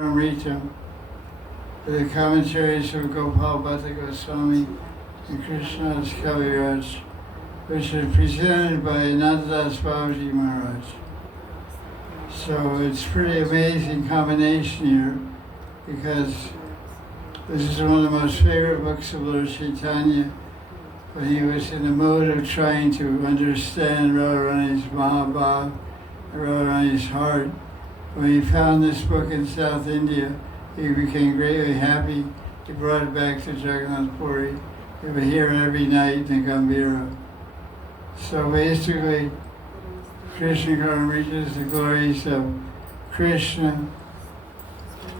KARNAMRITA, the commentaries of Gopal Goswami and KRISHNA's Kaviraj, which is presented by Ananta Babaji Maharaj. So it's pretty amazing combination here, because this is one of the most favorite books of Lord Chaitanya when he was in the mood of trying to understand Radharani's Mahabhav, Radharani's heart. When he found this book in South India, he became greatly happy. He brought it back to Jagannath Puri. He would hear it every night in Gambhira. So basically, Krishna KARNAMRITA is the glories of Krishna,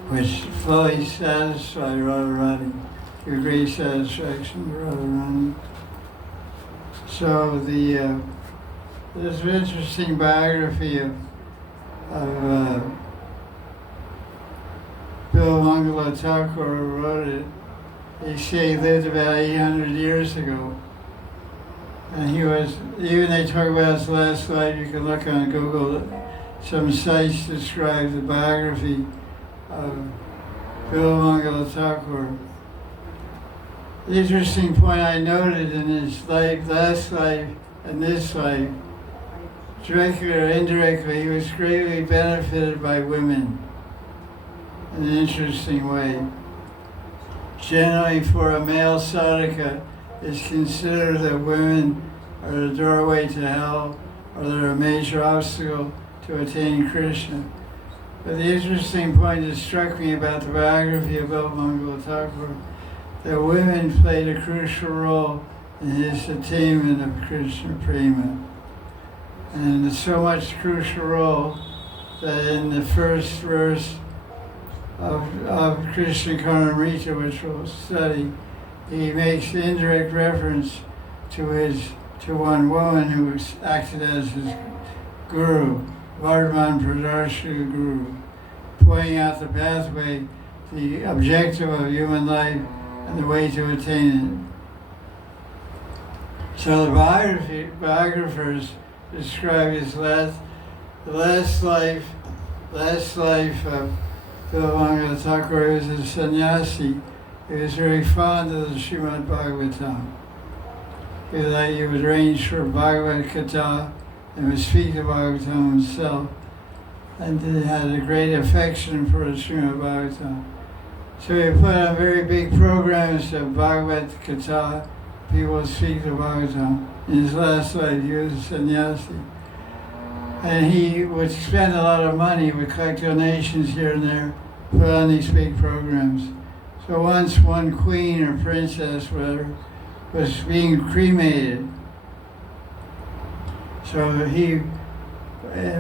which fully satisfy Radharani, give great satisfaction to Radharani. So there's an interesting biography of Bill Mangala Thakur, who wrote it. They say he lived about 800 years ago. And he was, even they talk about his last life, you can look on Google, some sites describe the biography of Bill Mangala Thakur. The interesting point I noted in his life, last life and this life, directly or indirectly, he was greatly benefited by women in an interesting way. Generally, for a male sadhaka, it's considered that women are the doorway to hell, or they're a major obstacle to attain Krishna. But the interesting point that struck me about the biography of Bill Mangala Thakur, that women played a crucial role in his attainment of Krishna Prema. And so much crucial role that in the first verse of Krishna KARNAMRITA, which we'll study, he makes indirect reference to one woman who acted as his guru, Vardhaman Pradarshika Guru, pointing out the pathway, the objective of human life, and the way to attain it. So the biographers describe his last life of Bill Mangala Thakur. He was a sannyasi. He was very fond of the Srimad Bhagavatam. He would arrange for Bhagavad Gita and would speak the Bhagavatam himself. And he had a great affection for the Srimad Bhagavatam. So he put on very big programs of Bhagavad Gita. People would speak the Bhagavatam. In his last life, he was a sannyasi. And he would spend a lot of money, he would collect donations here and there, put on these big programs. So once one queen or princess, whatever, was being cremated. So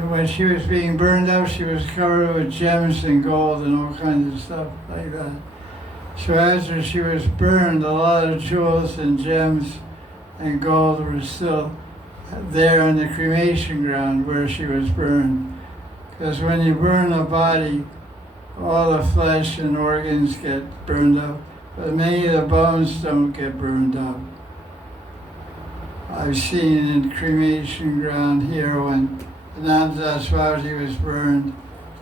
when she was being burned up, she was covered with gems and gold and all kinds of stuff like that. So after she was burned, a lot of jewels and gems and gold were still there on the cremation ground where she was burned. Because when you burn a body, all the flesh and organs get burned up, but many of the bones don't get burned up. I've seen in cremation ground here when Ananta Babaji was burned.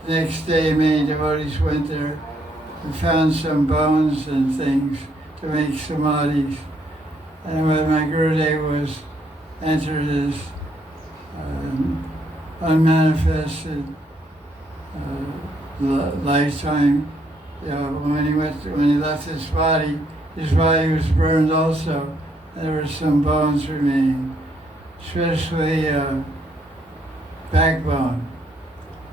The next day many devotees went there and found some bones and things to make samadhis. And when my Gurudev was entered his unmanifested lifetime, when he left his body was burned also. There were some bones remaining, especially backbone,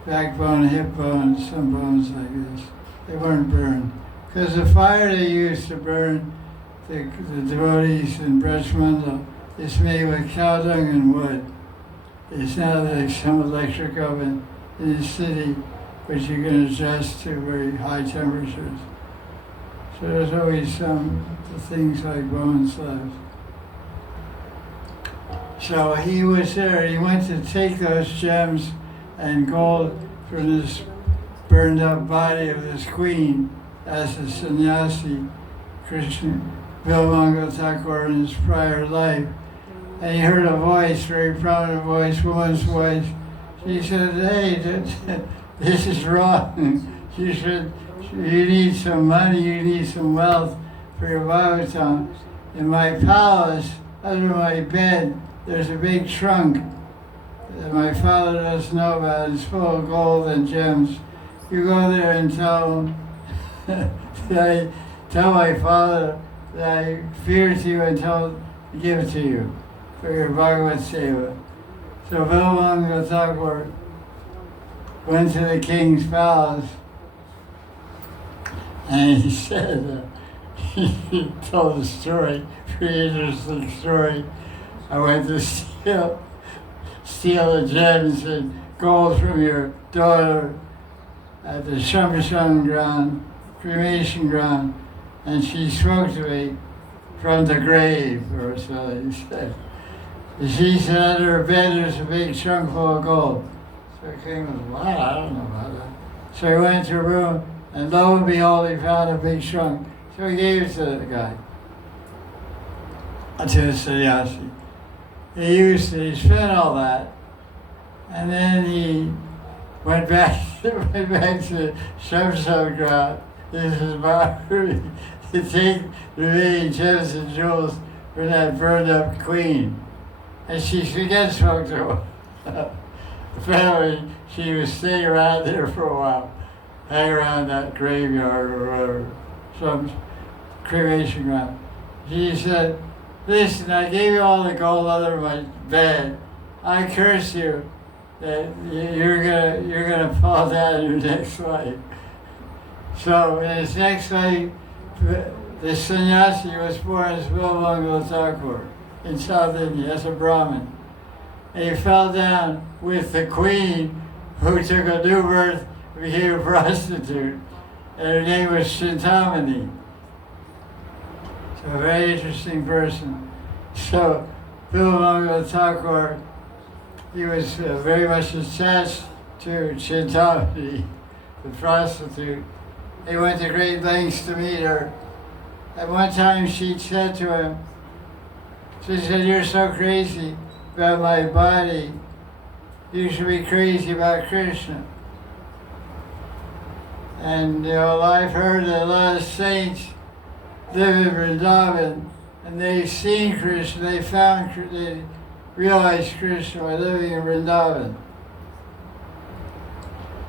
hip bones, some bones like this. They weren't burned. Because the fire they used to burn the devotees in Brajmandal is made with cow dung and wood. It's not like some electric oven in the city, which you can adjust to very high temperatures. So there's always some things like bones left. So he was there, he went to take those gems and gold from this burned up body of this queen as a sannyasi, Krishna, Bill Mangala Thakur in his prior life. And he heard a voice, very prominent voice, woman's voice. She said, "Hey, this is wrong." you need some money, you need some wealth for your Bhagavatam. In my palace, under my bed, there's a big trunk that my father doesn't know about. It's full of gold and gems. You go there and tell tell my father that I fear to you and give it to you for your Bhagavad Seva. So Bilamanga Thakur went to the king's palace and he said, he told a story, pretty interesting story. I went to steal the gems and gold from your daughter at the Shamshan ground, cremation ground, and she spoke to me from the grave, or so he said. And she said under her bed there's a big trunk full of gold. So the king was, what? I don't know about that. So he went to her room, and lo and behold, he found a big trunk. So he gave it to the guy, to the sannyasi. He spent all that, and then he went back to Shamshan ground. This is Maharaj to take the remaining gems and jewels for that burned up queen. And she again spoke to him. Apparently, she was staying around there for a while, hang around that graveyard or whatever, some cremation ground. She said, listen, I gave you all the gold under my bed. I curse you that you're gonna fall down in your next life. So in his next life, the sannyasi was born as Bilamanga Thakur in South India as a Brahmin. And he fell down with the queen who took a new birth and became a prostitute. And her name was Chintamani. So a very interesting person. So Bilamanga Thakur, he was very much attached to Chintamani, the prostitute. He went to great lengths to meet her. At one time she said to him, she said, you're so crazy about my body, you should be crazy about Krishna. And I've heard that a lot of saints live in Vrindavan and they've seen Krishna, they realized Krishna by living in Vrindavan.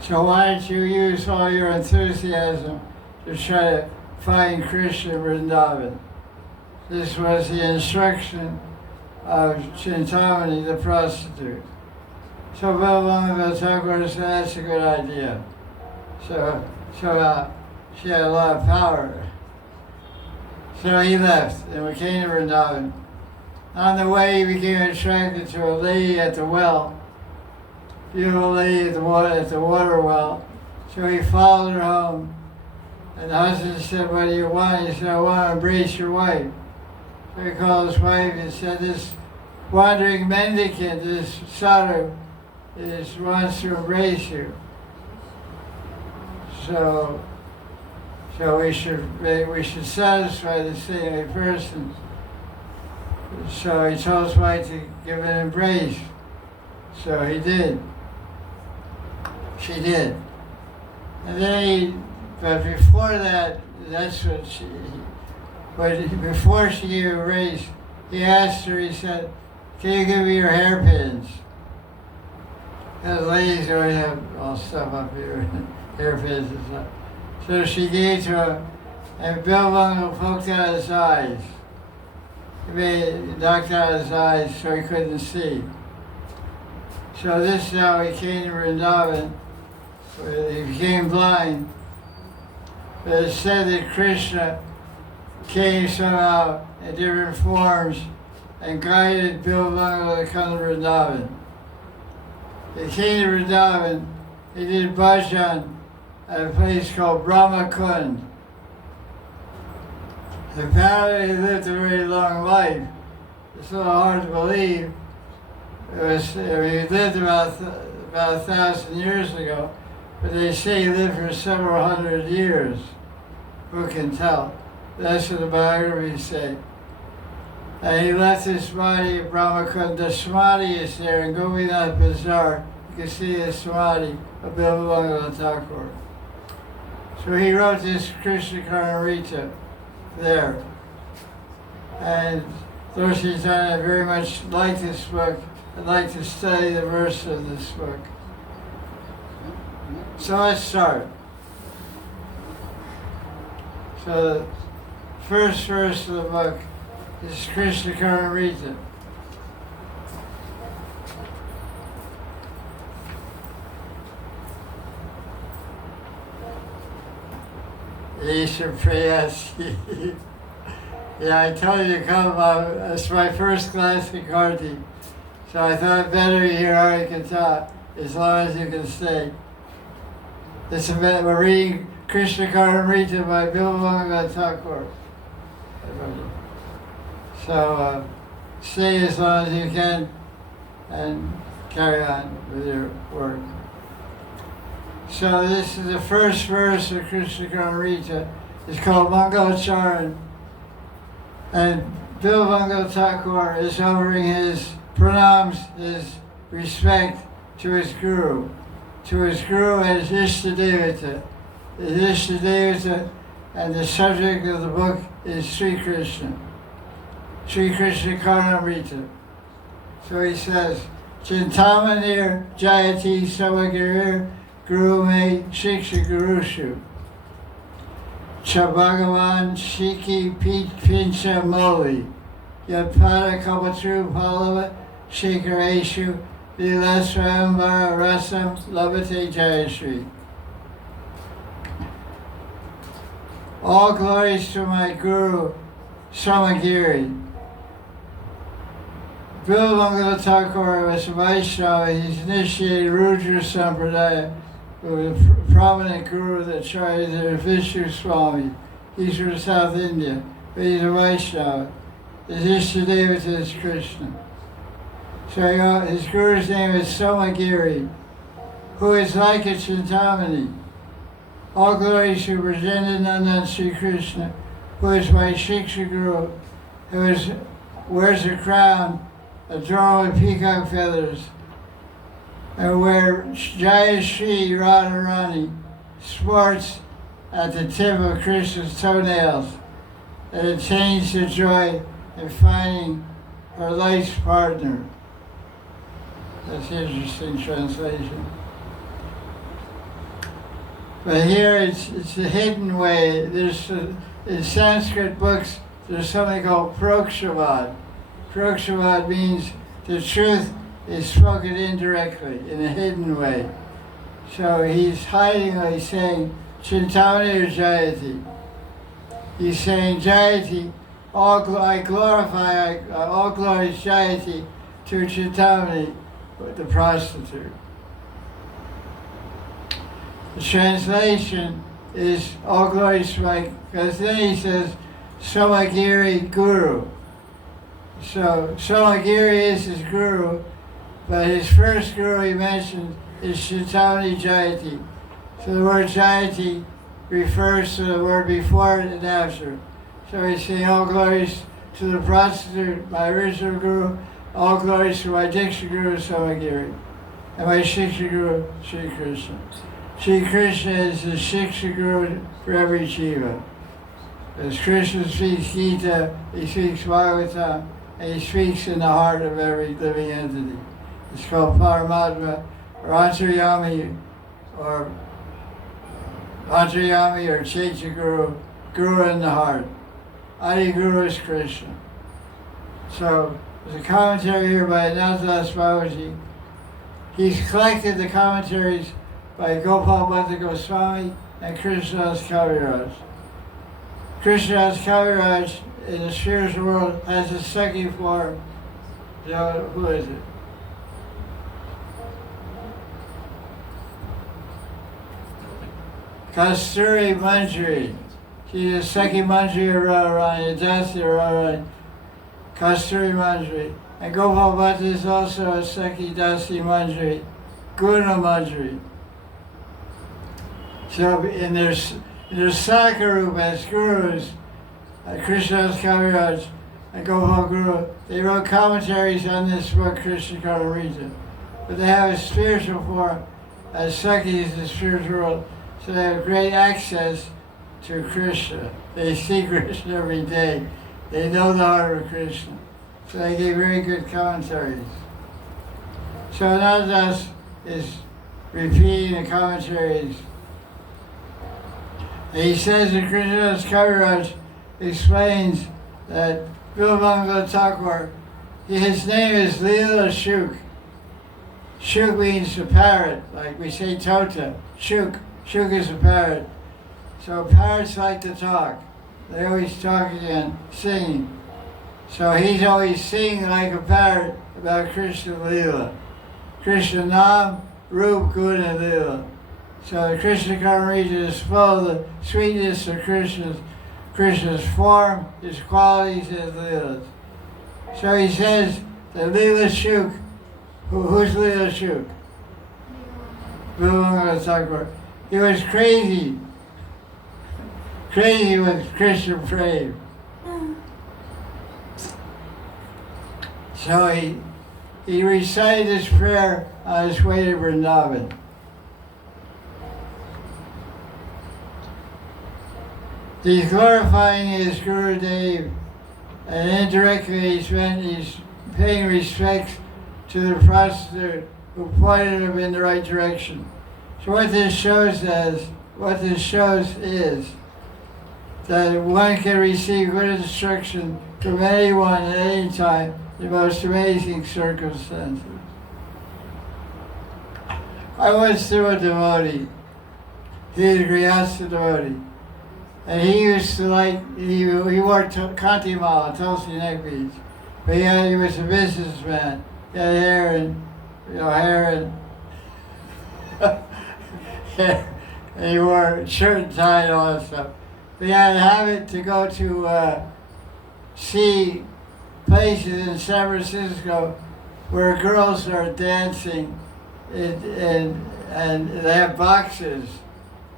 So why don't you use all your enthusiasm to try to find Krishna in Vrindavan? This was the instruction of Chintamani, the prostitute. So Bilamanga Thakur said, that's a good idea. So she had a lot of power. So he left, and we came to Vrindavan. On the way, he became attracted to a lady at the well, beautiful lady at the water well. So he followed her home. And the husband said, what do you want? He said, I want to embrace your wife. So he called his wife and said, this wandering mendicant, this sadhu, wants to embrace you. So we should satisfy the same person. So he told his wife to give an embrace. So he did. She did. And then but before that, before she gave a raise, he asked her, he said, can you give me your hairpins? Because ladies already have all stuff up here, hairpins and stuff. So she gave to him, and Bilamanga poked out his eyes. He knocked out his eyes so he couldn't see. So this is how he came to Vrindavan. He became blind. But it's said that Krishna came somehow in different forms and guided Bilamanga to come to Vrindavan. He came to Vrindavan, he did bhajan at a place called Brahmakund. Apparently he lived a very long life. It's a little hard to believe. He lived about 1,000 years ago, but they say he lived for several hundred years. Who can tell? That's what the biographies say. And he left his body at Brahmakund. The samadhi is there in Govinath Bazaar. You can see the samadhi of Bilamanga Thakur. So he wrote this Krishna Karnamrita there. And Lord Chaitanya very much liked this book. I'd like to study the verse of this book. So let's start. So the first verse of the book is Krishna Karnamrita. Isha Prayasi. Yeah, I told you to come. It's my first class in Karti. So I thought better you hear Harikatha as long as you can stay. We're reading Krishna Karnamrita by Bilbanga Thakur. So stay as long as you can and carry on with your work. So this is the first verse of Krishna Karnamrita. It's called Mangalacharan. And Bilbanga Thakur is offering his pranams, his respect to his Guru. To his Guru and his Ishtadevata. His Ishtadevata, and the subject of the book is Sri Krishna. Sri Krishna Karnamrita. So he says, Chintamanir Jayati Samagirir Guru Me Shiksha Gurushu. Chabhagavan Shiki Pincha Moli. Yadpada Kapatru Palava Shikareshu Vilasrambara Rasam Lavate Jai Sri. All glories to my Guru Samagiri. Bilbanga Thakur was a Vaishnava. He's initiated Rudra Sampradaya with a prominent guru that tried there, Vishnu Swami. He's from South India, but he's a Vaishnava. His Ishtadevata is Krishna. So his guru's name is Somagiri, who is like a Chintamani. All glories to Brajendanandan Sri Krishna, who is my Shiksha Guru, wears a crown adorned with peacock feathers, and where Jai Sri Radharani sports at the tip of Krishna's toenails, and attains the joy in finding her life's partner. That's an interesting translation. But here it's a hidden way. There's in Sanskrit books, there's something called prokshavad. Prokshavad means the truth is spoken indirectly, in a hidden way. So he's hiding, he's saying, Chintamani or Jayati. He's saying, Jayati, I glorify, all glories Jayati to Chintamani, the prostitute. The translation is all glories to my, because then he says, Somagiri Guru. So Somagiri is his guru, but his first guru he mentioned is Chintamani Jayati. So the word Jayati refers to the word before it and after. So he's saying all glories to the prostitute, my original guru, all glories to my Diksha Guru Somagiri, and my Shiksha Guru, Sri Krishna. Sri Krishna is the Shiksha Guru for every Jiva. As Krishna speaks Gita, he speaks Bhagavatam, and he speaks in the heart of every living entity. It's called Paramatma, or Antaryami, or Chaitanya Guru, Guru in the heart. Adi Guru is Krishna. So there's a commentary here by Ananta Babaji. He's collected the commentaries by Gopal Goswami and Krishnadas Kaviraj. Krishnadas Kaviraj in the spiritual world has a second form. Who is it? Kasturi Manjari. She's a Saki Manjari of Radharani, Dasi of Radharani. Kasturi Manjari. And Gopal Bhatta is also a Saki Dasi Manjari, Guna Manjari. So in their Sakarup as gurus, Krishnadas Kaviraj and Gopal Guru, they wrote commentaries on this book, Krishna Karnamrita. But they have a spiritual form, as Sakis, the spiritual world. so they have great access to Krishna. They see Krishna every day. They know the heart of Krishna. So they give very good commentaries. So Ananta is repeating the commentaries. And he says in Krishna's Kaviraj explains that Bilabanga Thakur, his name is Leela Shuk. Shuk means a parrot, like we say tota. Shuk is a parrot. So parrots like to talk. They're always talking and singing. So he's always singing like a parrot about Krishna Leela. Krishna Nam, Rup, Gun, and Leela. So the Krishna Karnamrita is full of the sweetness of Krishna's form, his qualities, and his Leelas. So he says that Leela Shuk, who's Leela Shuk? Bilabanga Thakur. He was crazy with Krishna praying. So he recited this prayer on his way to Vrindavan. He's glorifying his Guru Dev, and indirectly he's paying respects to the prostitute who pointed him in the right direction. So what this shows is that one can receive good instruction from anyone at any time in the most amazing circumstances. I once knew a devotee. He was a Grihastha devotee. And he used to he wore Kanti Mala, Tulsi neck beads. But he was a businessman. He had hair and and he wore a shirt and tie and all that stuff. But he had a habit to go to see places in San Francisco where girls are dancing and they have boxes.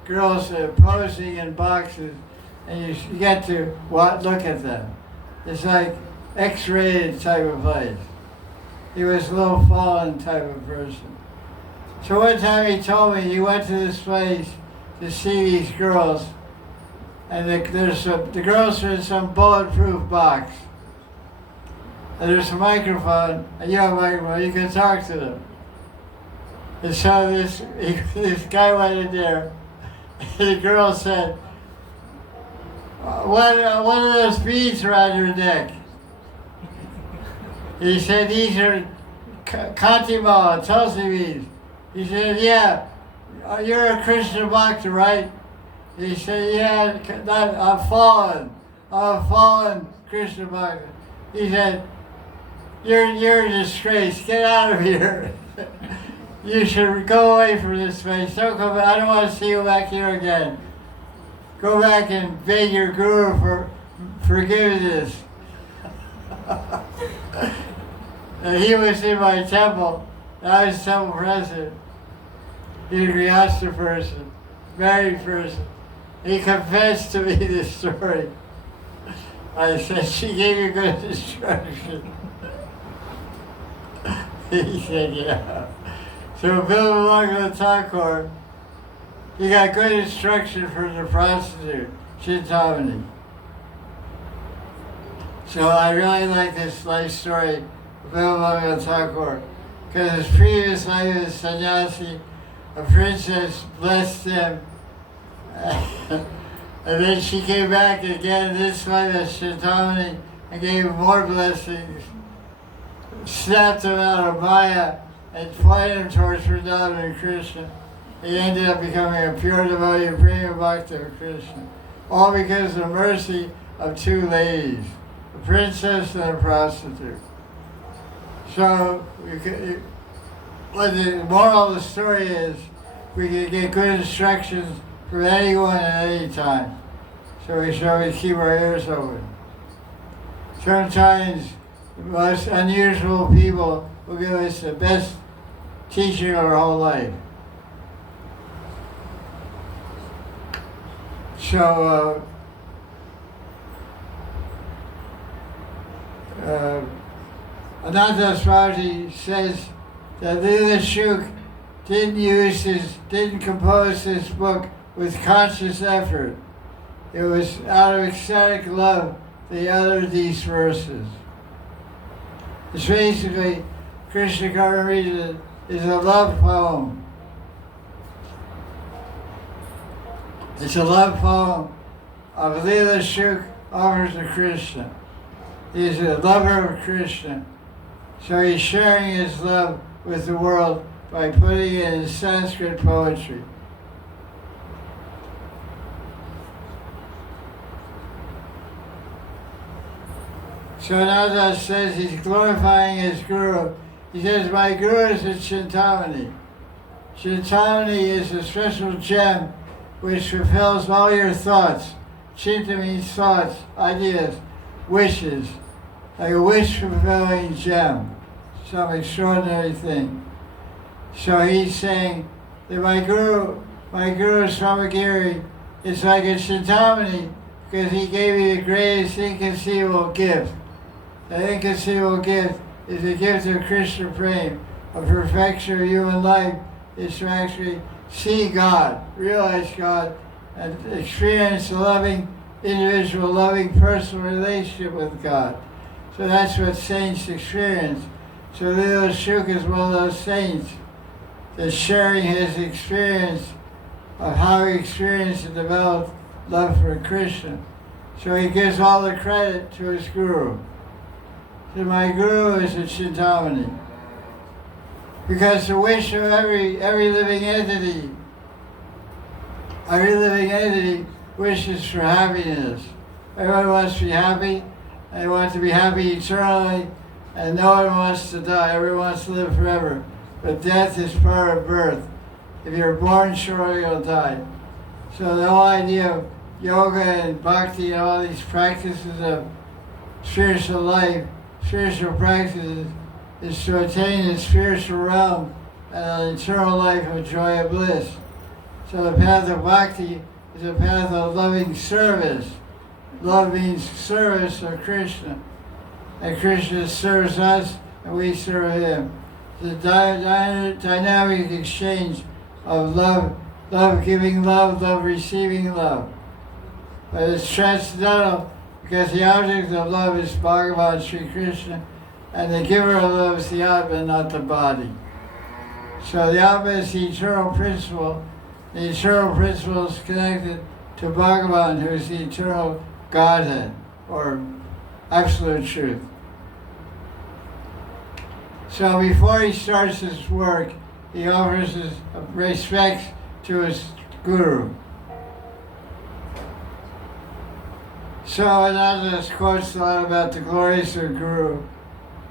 Girls are posing in boxes, and you get to look at them. It's like X-rated type of place. He was a little fallen type of person. So one time he told me he went to this place to see these girls, and the girls are in some bulletproof box. And there's a microphone, and you have a microphone, you can talk to them. And so this guy went in there, and the girl said, what are those beads around your neck? He said, these are Kanti Tulsi beads. He said, yeah, you're a Krishna Bhakta, right? He said, yeah, I'm a fallen Krishna Bhakta. He said, you're a disgrace, get out of here. You should go away from this place. Don't come back. I don't want to see you back here again. Go back and beg your guru for forgiveness. And he was in my temple. I was temple president. He's a Grihastha person, married person. He confessed to me this story. I said, she gave you good instruction. He said, yeah. So Bilabanga Thakur, he got good instruction from the prostitute, Chintamani. So I really like this life story of Bilabanga Thakur, because his previous life as sannyasi, a princess blessed him, and then she came back again, this life as Chintamani, and gave him more blessings, snapped him out of Maya, and pointed him towards Vrindavan and Krishna. He ended up becoming a pure devotee of Prema Bhakta of Krishna. All because of the mercy of two ladies, a princess and a prostitute. So, what the moral of the story is, we can get good instructions from anyone at any time. So we should always keep our ears open. Sometimes the most unusual people will give us the best teaching of our whole life. So, Ananta Swami says that Leela Shuk didn't compose this book with conscious effort. It was out of ecstatic love they uttered these verses. It's basically, Krishna KARNAMRITA is a love poem. It's a love poem of Leela Shuk offers to Krishna. He's a lover of Krishna. So he's sharing his love with the world by putting it in Sanskrit poetry. So Ananta says he's glorifying his guru. He says, my guru is a Chintamani. Chintamani is a special gem which fulfills all your thoughts. Chinta means thoughts, ideas, wishes, like a wish-fulfilling gem, some extraordinary thing. So he's saying that my guru Swamagiri, is like a Chintamani because he gave me the greatest inconceivable gift. The inconceivable gift is the gift of Krishna Prema, a perfection of human life is to actually see God, realize God, and experience a loving, individual, loving, personal relationship with God. So that's what saints experience. So Leela Shuk is one of those saints that's sharing his experience of how he experienced and developed love for Krishna. So he gives all the credit to his guru. So my guru is a Chintamani. Because the wish of every living entity wishes for happiness. Everyone wants to be happy. They want to be happy eternally, and no one wants to die. Everyone wants to live forever. But death is part of birth. If you're born, surely you'll die. So the whole idea of yoga and bhakti and all these practices of spiritual life, spiritual practices, is to attain the spiritual realm and an eternal life of joy and bliss. So the path of bhakti is a path of loving service. Love means service of Krishna. And Krishna serves us and we serve him. The dynamic exchange of love giving love, love receiving love. But it's transcendental because the object of love is Bhagavan Sri Krishna, and the giver of love is the Atma, not the body. So the Atma is the eternal principle. The eternal principle is connected to Bhagavan, who is the eternal Godhead, or absolute truth. So before he starts his work, he offers his respects to his guru. So Ananta quotes a lot about the glories of Guru.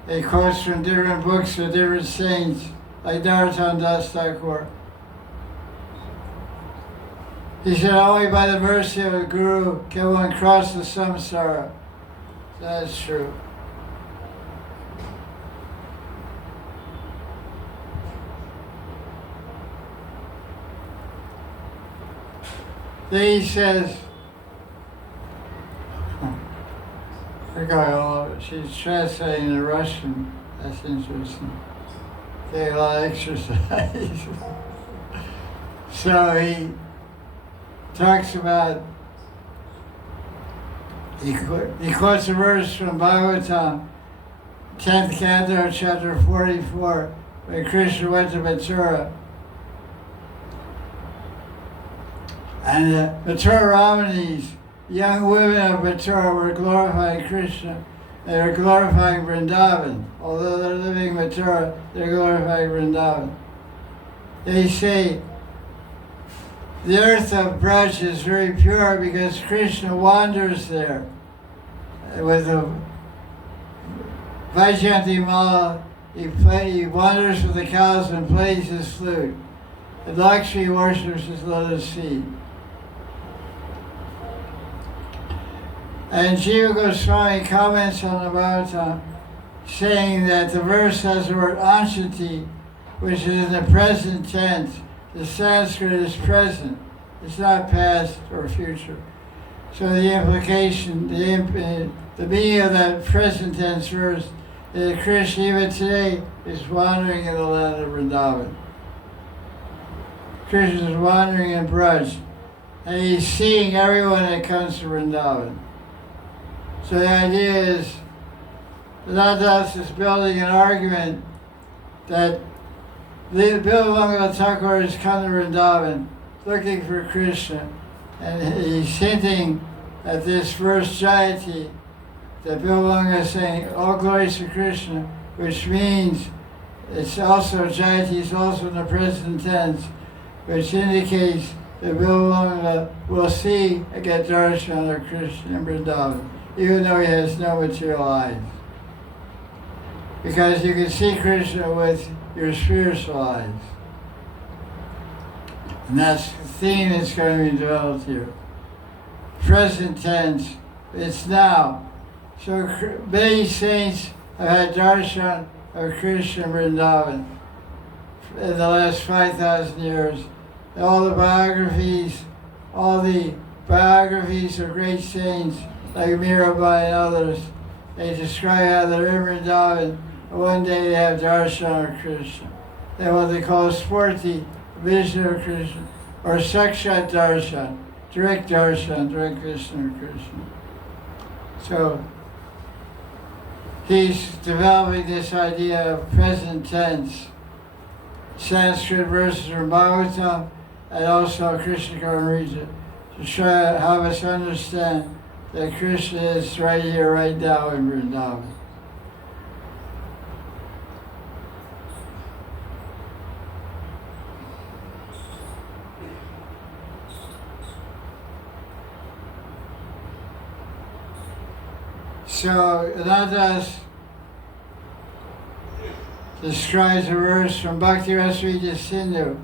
He quotes from different books of different saints, like Narottam Das Thakur. He said, only by the mercy of a Guru can one cross the samsara. That's true. Then he says, I forgot all of it. She's translating the Russian. That's interesting. Take a lot of exercise. So he talks about, he quotes a verse from Bhagavatam, 10th canto, chapter 44, when Krishna went to Mathura. And the Mathura Ramanis, young women of Mathura, were glorifying Krishna. They were glorifying Vrindavan. Although they're living in Mathura, they're glorifying Vrindavan. They say, the earth of Braj is very pure because Krishna wanders there with a Vaijayanti Mala. He wanders with the cows and plays his flute. And Lakshmi worships his lotus feet. And Jiva Goswami comments on the Bhagavatam, saying that the verse has the word Anshanti, which is in the present tense. The Sanskrit is present. It's not past or future. So the implication, the meaning of that present tense verse is that Krishna even today is wandering in the land of Vrindavan. Krishna is wandering in Braj. and he's seeing everyone that comes to Vrindavan. So the idea is, Ananta is building an argument that Bilbanga Thakur has come to Vrindavan looking for Krishna, and he's hinting at this verse Jayati that Bilbanga is saying, all glories to Krishna, which means it's also, Jayati is also in the present tense, which indicates that Bilbanga will see and get darshan of Krishna in Vrindavan, even though he has no material eyes. Because you can see Krishna with your spiritual eyes. And that's the theme that's going to be developed here. Present tense, it's now. So many saints have had darshan of Krishna in Vrindavan in the last 5,000 years. And all the biographies of great saints like Mirabai and others, they describe how they're in Vrindavan, and one day they have darshan of Krishna. They have what they call sporti, vision of Krishna, or sakshat darshan, direct darshan, direct vision of Krishna. So he's developing this idea of present tense, Sanskrit verses from Bhagavatam, and also Krishna KARNAMRITA, to try to help us understand that Krishna is right here, right now in Vrindavan. So Ananta describes a verse from Bhakti Rasrita Sindhu.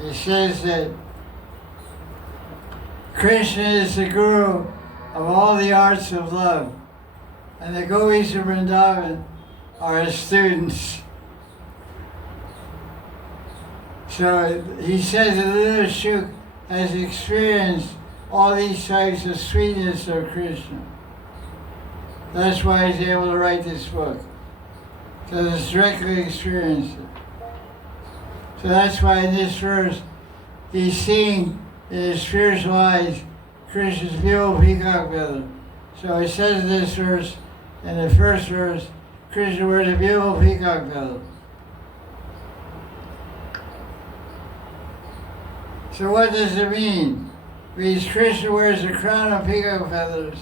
He says that Krishna is the guru of all the arts of love, and the gopis of Vrindavan are his students. So he says that little Shuk has experienced all these types of sweetness of Krishna. That's why he's able to write this book, because he's directly experienced it. So that's why in this verse, he's seeing in his spiritual eyes Krishna's beautiful peacock feather. So he says in this verse, in the first verse, Krishna wears a beautiful peacock feather. So what does it mean? It means Krishna wears a crown of peacock feathers.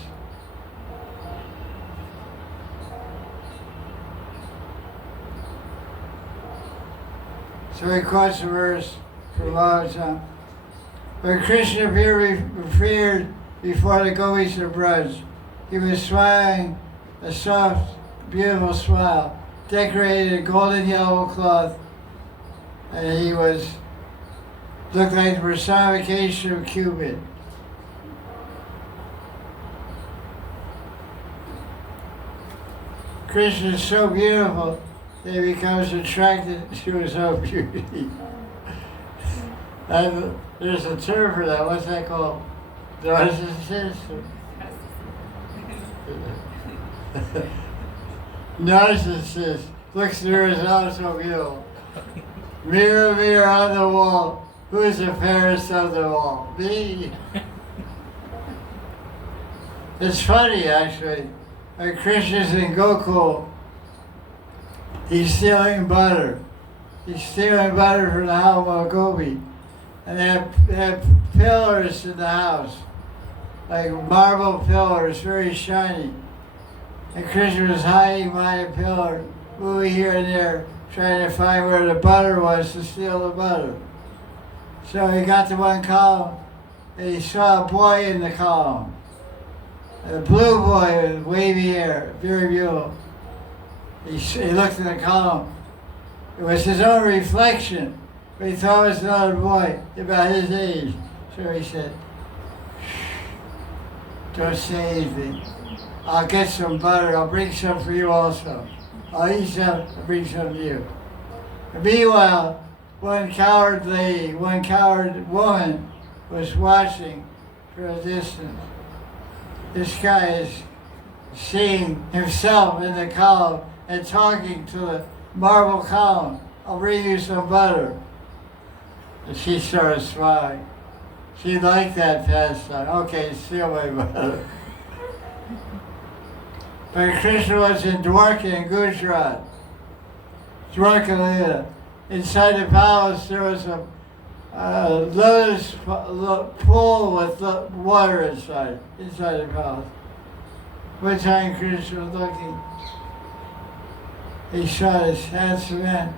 So he quotes a verse from Bhagavatam. When Krishna appeared before the gopis of Braj, he was smiling a soft, beautiful smile, decorated in golden yellow cloth, and he looked like the personification of Cupid. Krishna is so beautiful that he becomes attracted to his own beauty. And there's a term for that. What's that called? Narcissist? Narcissist looks through his automobile. Mirror, mirror on the wall, who's the fairest of them all? Me. It's funny, actually. When Krishna's in Gokul, he's stealing butter. He's stealing butter from the house of a gopi. And they have pillars in the house, like marble pillars, very shiny. And Krishna was hiding behind a pillar, moving here and there, trying to find where the butter was to steal the butter. So he got to one column, and he saw a boy in the column. A blue boy with wavy hair, very beautiful. He looked in the column. It was his own reflection, but he thought it was another boy about his age. So he said, "Shh, don't say anything. I'll get some butter. I'll bring some for you also. I'll eat some and bring some to you." And meanwhile, one coward lady, one coward woman was watching from a distance. this guy is seeing himself in the column and talking to the marble column. I'll bring you some butter. And she started smiling. She liked that pastime. Okay, steal my butter. But Krishna was in Dwarka in Gujarat. Dwarka, inside the palace there was a lotus pool with water inside the palace. One time Krishna was looking, he saw this handsome man.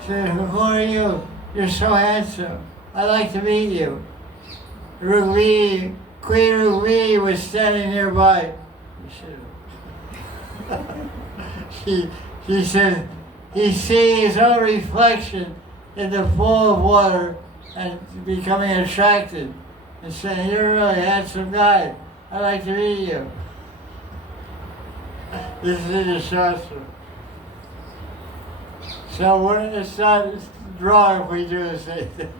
He said, "Who are you? You're so handsome. I'd like to meet you." Queen Rukmini was standing nearby. She said, he's seeing his own reflection in the pool of water and becoming attracted and saying, "You're a really handsome guy. I'd like to meet you." This is in the Shastra. So it's not wrong if we do the same thing.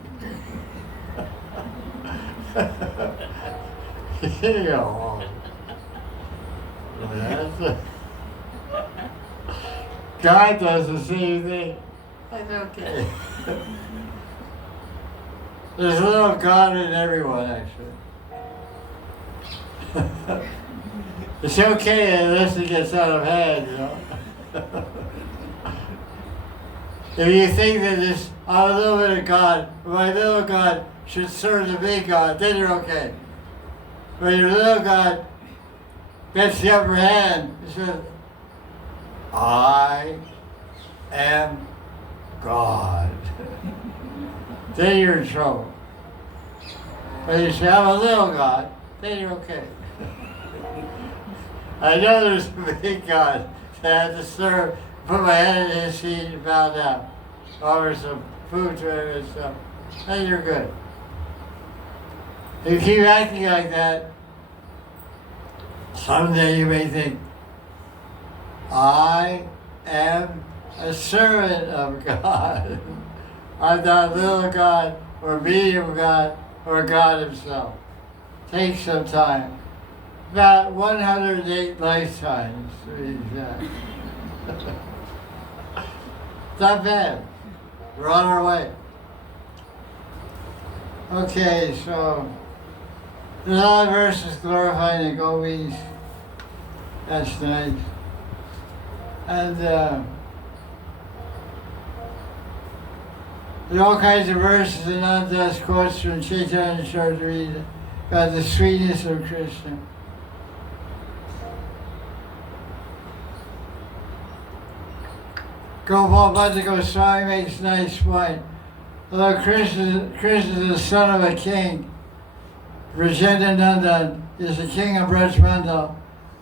God does the same thing. That's okay. There's a little God in everyone, actually. It's okay unless it gets out of hand, you know. If you think that I'm a little bit of God, my little God should serve the big God, then you're okay. But your little God gets the upper hand and says, "I am God." Then you're in trouble. But you say, "I'm a little God," then you're okay. I know there's a big God that I had to serve, put my head in his feet and bow down, offer some food to him and stuff. Then you're good. If you keep acting like that, someday you may think, "I am a servant of God." I'm not a little God or medium God or God himself. Take some time. About 108 lifetimes to be exact. Not bad. We're on our way. Okay, so there's a lot of verses glorifying the gopis. That's nice. And there are all kinds of verses in Ananta's quotes from Chaitanya Charitamrita about the sweetness of Krishna. Gopal Goswami makes a nice point. Although Krishna is the son of a king, Rajendranadan is the king of Brajmandal,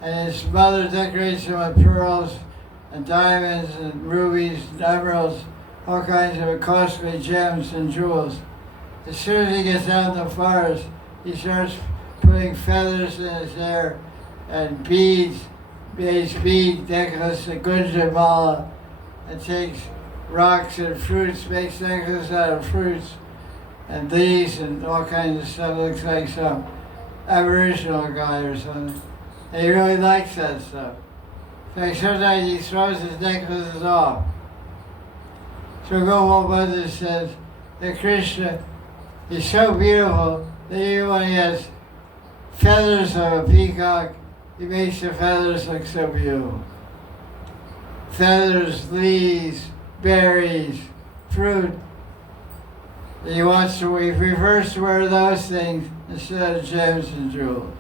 and his mother decorates him with pearls and diamonds and rubies and emeralds, all kinds of costly gems and jewels. As soon as he gets out in the forest, he starts putting feathers in his hair and beads, bead necklace, and gunjamala, and takes rocks and fruits, makes necklaces out of fruits and leaves and all kinds of stuff. Looks like some Aboriginal guy or something. And he really likes that stuff. In fact, sometimes he throws his necklaces off. So Gopal says that Krishna is so beautiful that even when he has feathers of a peacock, he makes the feathers look so beautiful. Feathers, leaves, berries, fruit. He prefers to wear those things instead of gems and jewels.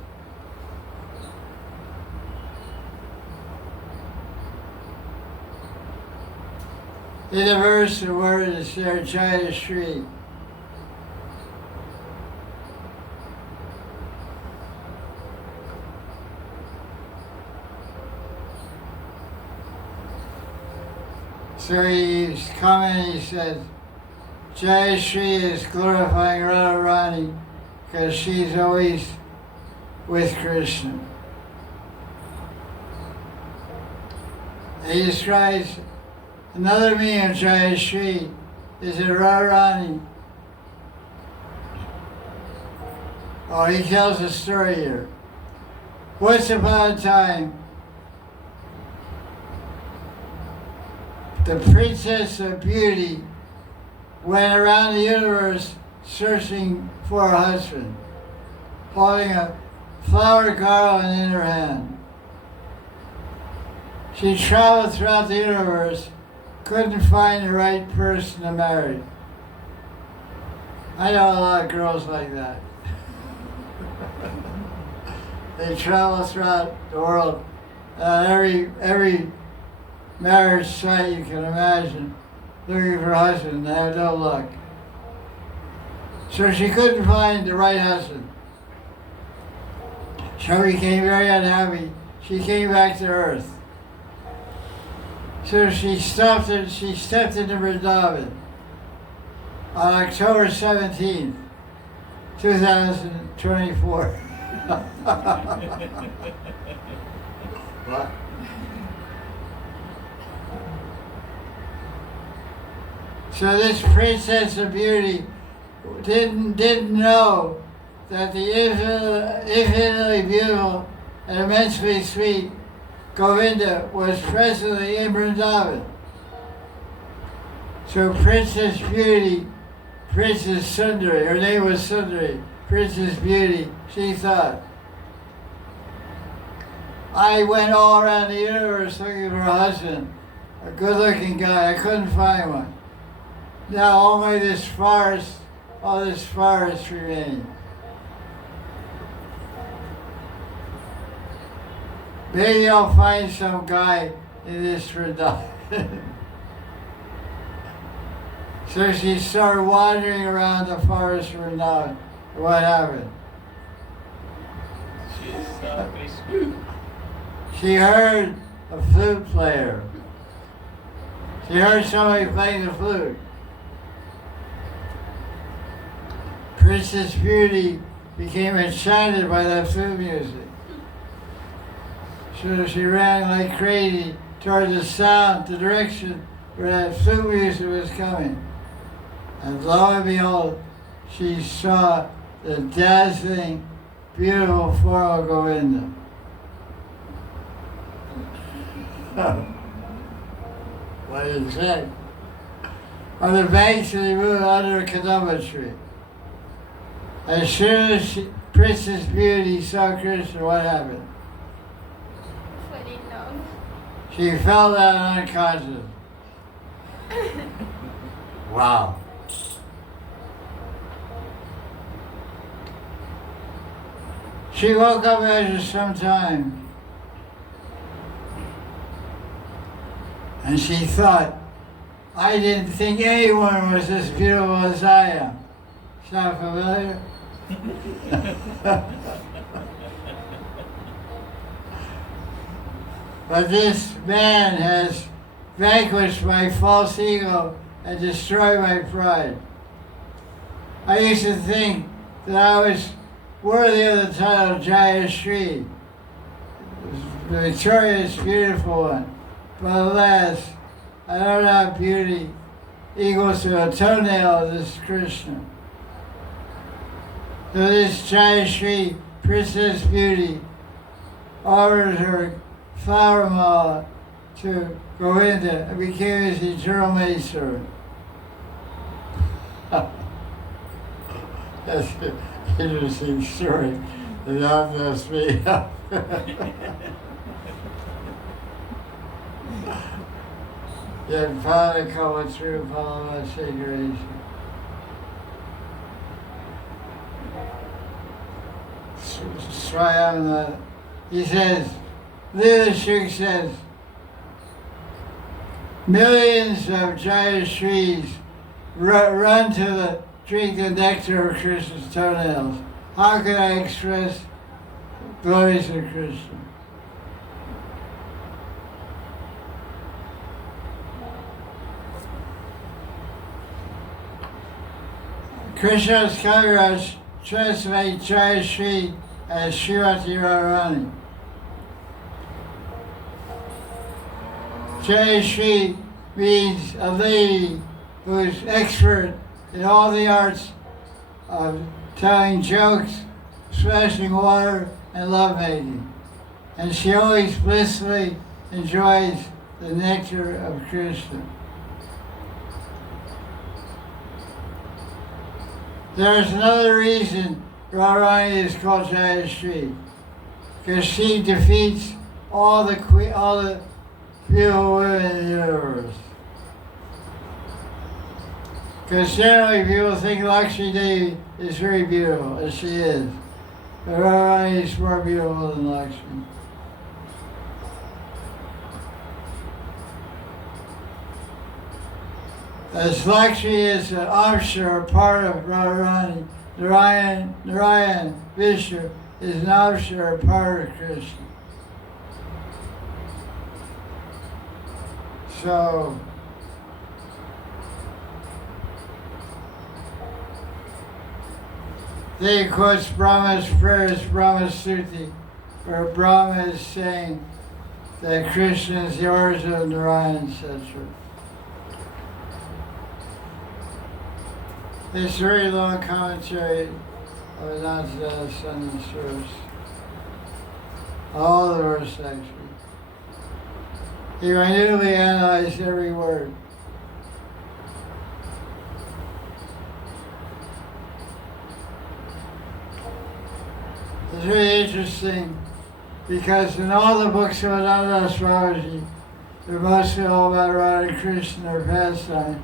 In the verse, the word is there, Jai Sri. So he's commenting, he says, Jai Sri is glorifying Radharani because she's always with Krishna. And he describes another meaning of Jai Sri is that Radharani. Oh, he tells a story here. Once upon a time, the Princess of Beauty went around the universe searching for a husband, holding a flower garland in her hand. She traveled throughout the universe, couldn't find the right person to marry. I know a lot of girls like that. They travel throughout the world, every marriage site you can imagine, looking for a husband. They have no luck. So she couldn't find the right husband. So she became very unhappy. She came back to Earth. So she stepped into Vrindavan on October 17th, 2024. What? So this Princess of Beauty didn't know that the infinitely beautiful and immensely sweet Govinda was presently in Vrindavan. So Princess Beauty, Princess Sundari, her name was Sundari, Princess Beauty, she thought, I went all around the universe looking for a husband, a good-looking guy. I couldn't find one. Now only all this forest remains. Maybe I'll find some guy in this Vrindavan. So she started wandering around the forest of Vrindavan. What happened? She heard a flute player. She heard somebody playing the flute. Princess Beauty became enchanted by that flute music. So she ran like crazy toward the sound, the direction where that flute music was coming. And lo and behold, she saw the dazzling, beautiful form of Govinda. What did you say? On the banks of the river under a kadamba tree. As soon as Princess Beauty saw Krishna, what happened? She fell down unconscious. Wow. She woke up after some time and she thought, I didn't think anyone was as beautiful as I am. Sound familiar? But this man has vanquished my false ego and destroyed my pride. I used to think that I was worthy of the title Jai Sri, the victorious, beautiful one. But alas, I don't have beauty equal to a toenail of this Krishna. So this Jai Sri, Princess Beauty, offered her flower mala to Govinda and became his eternal maidservant. That's an interesting story. And that messed me up. Yet Father coming through, follow my figuration. Swayam, he says, Leela Shuk says, millions of Jai Shris run to drink the nectar of Krishna's toenails. How can I express glories of Krishna? Krishna's Kaviraj translate Jai Shri as Srimati Radharani. Jai Shri means a lady who is expert in all the arts of telling jokes, splashing water, and lovemaking. and she always blissfully enjoys the nectar of Krishna. There's another reason Radharani is called Jai Sri, because she defeats all the beautiful women in the universe. Because generally people think Lakshmi Devi is very beautiful, as she is. But Radharani is more beautiful than Lakshmi. As Lakshmi is an offshore part of Radharani, Narayan, Vishnu is an offshore part of Krishna. So, they quotes Brahma's prayers, Brahma's Suti, where Brahma is saying that Krishna is the origin of Narayan, etc. It's a very long commentary of Ananta Sunday source. All the verse actually. He minutely analyzed every word. It's really interesting because in all the books of Ananta Babaji, they're mostly all about Radha and Krishna or pastime.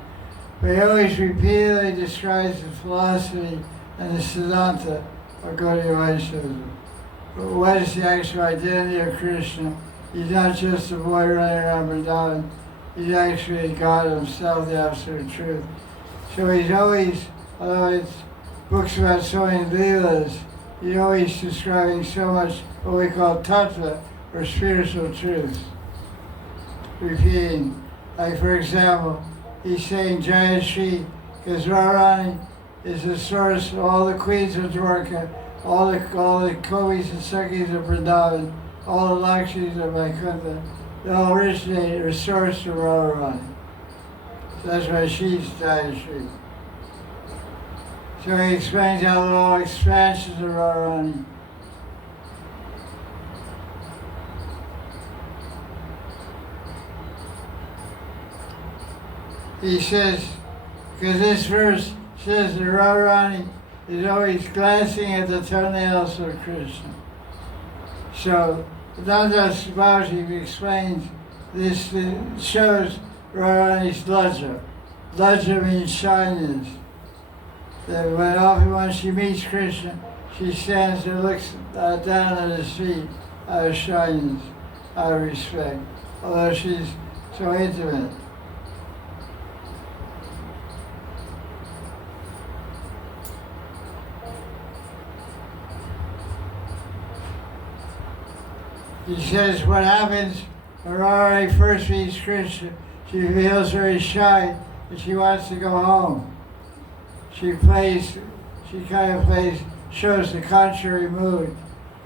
But he always repeatedly describes the philosophy and the Siddhanta of Gaudiya Vaishnavism. But what is the actual identity of Krishna? He's not just a boy running around Vrindavan. He's actually God himself, the absolute truth. So he's always, although it's books about so many leelas, he's always describing so much what we call tattva, or spiritual truths. Repeating, like for example, he's saying Jai Sri, because Radharani is the source of all the queens of Dwarka, all the Kovis and Sakhis of Vrindavan, all the Lakshmis of Vaikuntha. They all originate or source from Radharani. So that's why she's Jai Sri. So he explains how they're all expansions of Radharani. He says, because this verse says that Radharani is always glancing at the toenails of Krishna. So, Ananta Babaji explains this, shows Radharani's laja. Laja means shyness. That when she meets Krishna, she stands and looks down at his feet out of shyness, out of respect, although she's so intimate. He says what happens when Radharani first meets Krishna, she feels very shy and she wants to go home. She shows the contrary mood,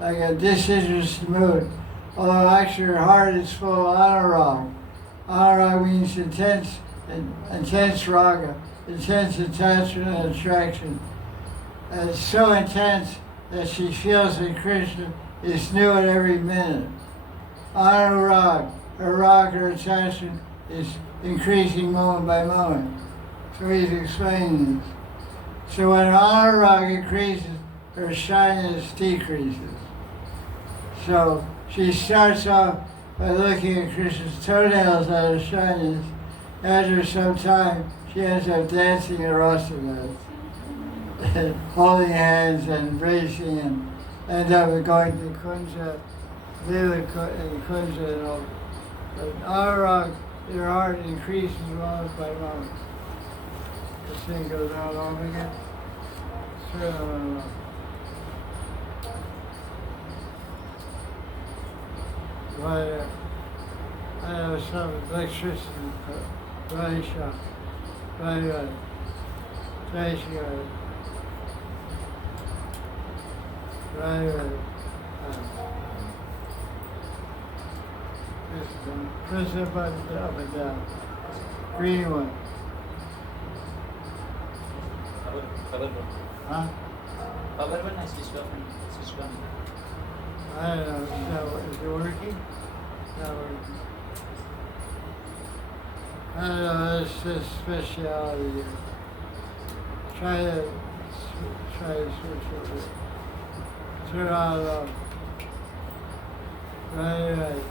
like a disinterested mood, although actually her heart is full of anurag. Anurag means intense raga, intense attachment and attraction. And it's so intense that she feels that Krishna is new at every minute. Anurag, her rag, her attachment is increasing moment by moment. So he's explaining this. So when anurag increases, her shyness decreases. So she starts off by looking at Krishna's toenails out of shyness. After some time, she ends up dancing at Rasa dance, holding hands and embracing and end up going to Kunja, Lila Kunja and all. But anurag, your heart increases moment by moment. This thing goes on over again. Straight on. I have some electricity, very sharp, very right. Jai Sri Radhe. Right. Press the button up and down. Green one. Huh? Power button is switched on. I don't know, is it working? Not working. I don't know, it's just speciality here. Try to switch over. Turn on it off. Right.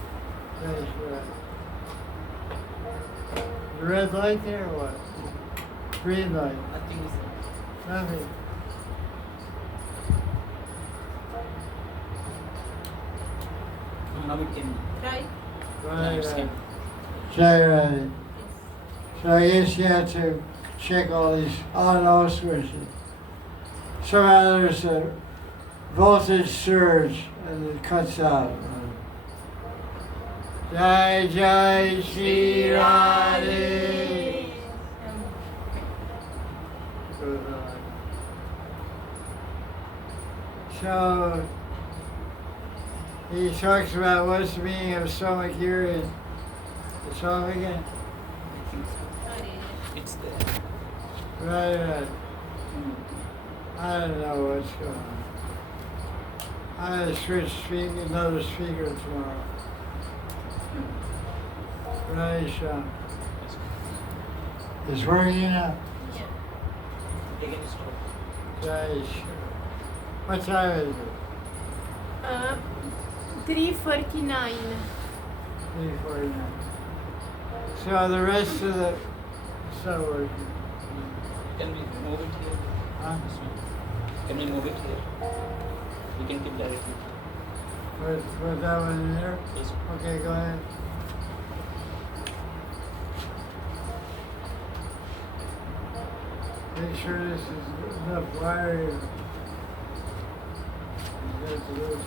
That's right. The red light there or what? Green light? Nothing is there. Nothing. Now it can Right? Right. Jai Radhe. So I guess you have to check all these on and off switches. Somehow there's a voltage surge and it cuts out. Jai Sri Radhe. So he talks about what's the meaning of stomach urine. The song again? it's there. Right. I don't know what's going on. I gotta switch another speaker tomorrow. Right, Sean. It's working now? Again it's not. Jai Sri. What time is it? 3:49. 3:49. So the rest of the still working. Can we move it here? Huh? This one. Can we move it here? We can keep directly. Put that one in there? Yes. Okay, go ahead. Make sure this is enough wire here. That's loose.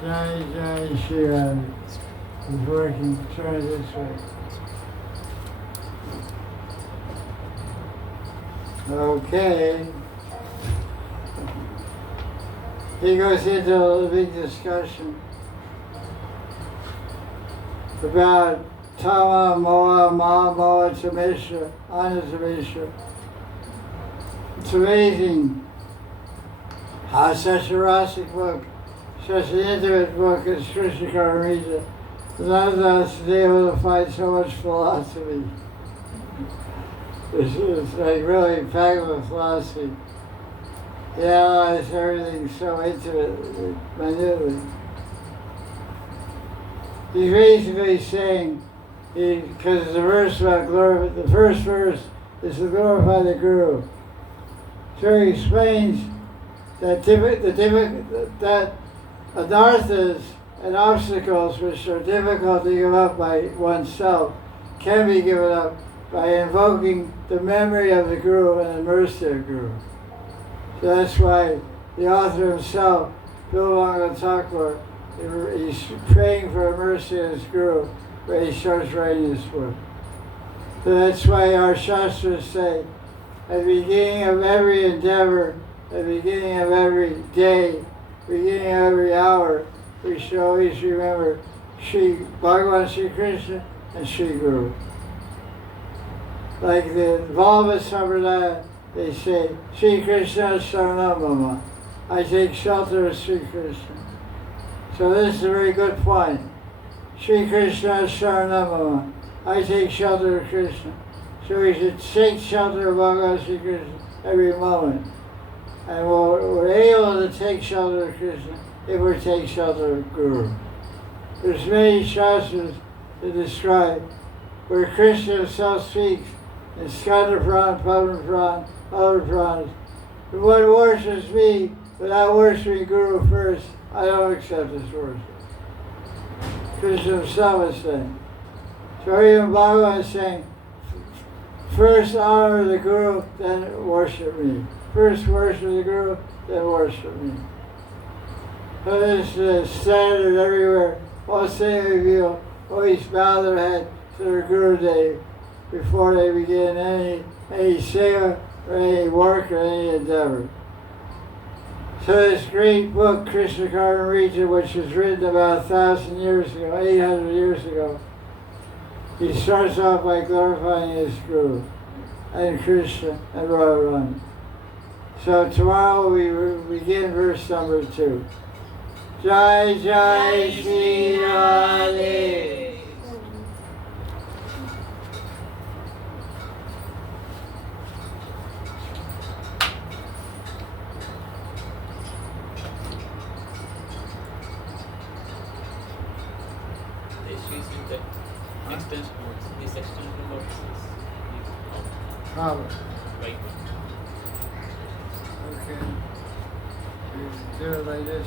Jai Sri Radhe. It's working. Try this way. Okay. He goes into a big discussion about Tama, Moa, Moa, Tamesha, Ananta. It's amazing how such a rasic book, such an intimate book as KRISHNA KARNAMRITA allows us to be able to find so much philosophy. It's like really packed with philosophy. He analyzed everything so intimately, minutely. He's basically saying, because the verse about the first verse is to glorify the Guru. So he explains that that anarthas and obstacles which are difficult to give up by oneself can be given up by invoking the memory of the Guru and the mercy of the Guru. So that's why the author himself, Bilwanga Thakur, he's praying for mercy of his Guru when he starts writing this book. So that's why our Shastras say, at the beginning of every endeavor, at the beginning of every day, beginning of every hour, we should always remember Sri Bhagavan Sri Krishna and Sri Guru. Like the Valva Sampradaya, they say, Sri Krishna Saranam Mama. I take shelter of Sri Krishna. So this is a very good point. Sri Krishna Saranam Mama. I take shelter of Krishna. So we should take shelter of Bhagavan Sri Krishna every moment. And we're able to take shelter of Krishna if we take shelter of Guru. There's many shastras to describe where Krishna himself speaks in Skanda Purana, Padma Purana, other Puranas. If one worships me without worshiping Guru first, I don't accept his worship. Krishna himself is saying. So even Bhagavan is saying, first honor the Guru, then worship me. First worship the Guru, then worship me. So this is standard everywhere. All saintly people always bow their head to their Guru Dev before they begin any seva or any work or any endeavor. So this great book, KRISHNA KARNAMRITA, which was written about 1,000 years ago, 800 years ago, He starts off by glorifying his Guru and Krishna and Radharani. So tomorrow we begin verse number 2. Jai Jai Sri Radhe. This extension works Problem. right. Okay. We do it like this.